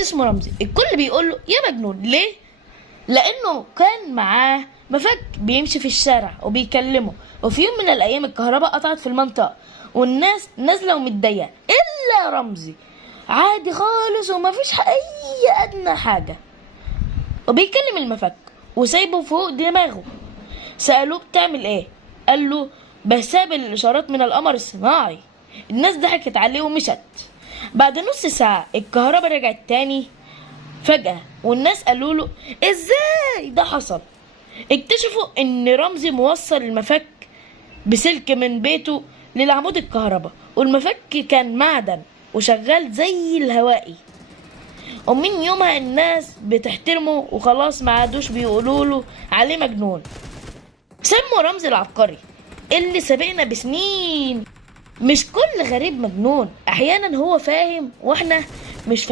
واد اسمه رمزي الكل بيقول له يا مجنون. ليه؟ لانه كان معاه مفك بيمشي في الشارع وبيكلمه، وفي يوم من الايام الكهرباء قطعت في المنطقه والناس نازله ومتضايقه الا رمزي عادي خالص ومفيش اي ادنى حاجه، وبيكلم المفك وسايبه فوق دماغه. سألوه بتعمل ايه؟ قال له بستقبل الاشارات من القمر الصناعي. الناس ضحكت عليه ومشت. بعد نص ساعة الكهرباء رجعت تاني فجأة، والناس قالوا له ازاي ده حصل؟ اكتشفوا ان رمزي موصل المفك بسلك من بيته للعمود الكهرباء، والمفك كان معدن وشغال زي الهوائي. ومن يومها الناس بتحترمه وخلاص ما عادوش بيقولوا له عليه مجنون. سموا رمزي العبقري اللي سبقنا بسنين. مش كل غريب مجنون، احيانا هو فاهم واحنا مش فاهمين.